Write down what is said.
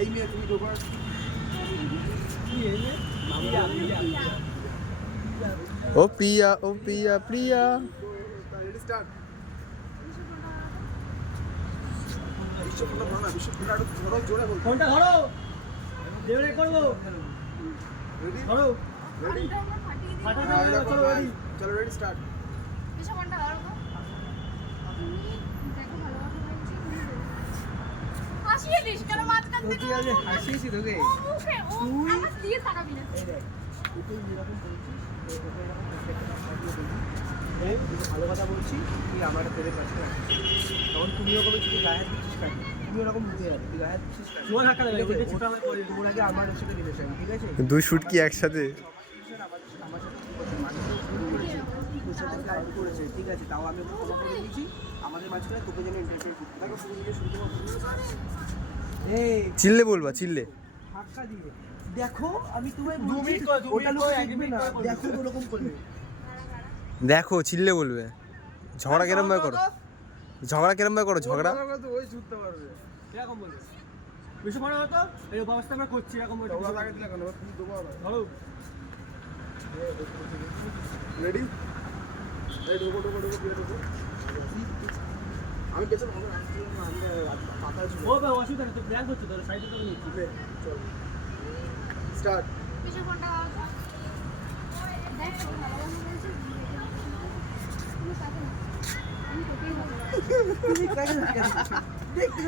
এই মেয়ে তুমি ঢোকার ও পিয়া ও পিয়া প্রিয়া। Ready start. বিশ্বকোণটা ধরো না, বিশ্বকোণটা একটু ধরো, জোরে বলো। কোনটা ধরো, জোরে করবো। রেডি ধরো, রেডি ফাটা দাও, চলো রেডি। চলো রেডি স্টার্ট। বিশ্বকোণটা ধরো গো। তুমি দেখো ভালোভাবে বলছি। হাসিয়ে দিস কেন মাঝখান থেকে? তুই আজ হাসিয়েছি তোকে। ও মুখে ও আমার দিয়ে তাকাবি না। এই দেখ, তুই যেরকম বলছিস, তোকে এরকম প্রত্যেকটা কথা দিয়ে বলবি। এই, তোকে ভালো কথা বলছি, তুই আমার পেরে পাশে রাখিস। তখন তুমি ওরকম যদি গায়ে হাত দিচ্ছিস কেন? তুমি ওরকম বুঝে যাবে, তুই গায়ে হাত দিচ্ছিস কেন? তোমার ধাক্কা দেবে, ঠিক আছে? ওটা ছোট আমার করে তোর আগে আমার সাথে রিলেশন, ঠিক আছে? দুই শুট কি একসাথে? আমার সাথে কি করছে? মাঝে তো ভুল করেছে, তোর সাথে গাইড করেছে, ঠিক আছে? তাও আমি ওকে ক্ষমা করে দিয়েছি। আমাদের মাঝখানে তোকে যেন ইন্টারফেয়ার করতে না। এই চিল্লে বলবা, চিল্লে। ধাক্কা দিয়ে দেখো, আমি তোমায় দু বলছি, মিনিট করে, দু ওটা মিনিট লোক করে, এক দেখবে মিনিট না। করে বলবে। দেখো ওরকম করবে। দেখো, চিল্লে বলবে। ঝগড়া কেরম ভাবে করো, ঝগড়া কেরম ভাবে করো, ঝগড়া। ওই ছুটতে পারবে। এরকম বলবে। বিশ্বকোণটা হতো, এই ব্যবস্থা আমরা করছি, এরকম বলছে। ওরা লাগে দিলে কেন? তুমি দেবো আবার। ধরো, রেডি এই ঢোকো ঢোকো ঢোকো দিয়ে ঢোকো। আমি পেছনে হবে না, আমি পাতা ঝুলে ও ভাই অসুবিধা নেই, তো ব্যাগ হচ্ছে তোর সাইডে তো নিচ্ছি। চল স্টার্ট। বিশ্বকোণটা ধরো তো। দেখো ভালোভাবে বলছি। তুমি পাবে না। আমি তোকেই ভালোবাসি। তুমি কাকে ধাক্কা দিচ্ছ? দেখতে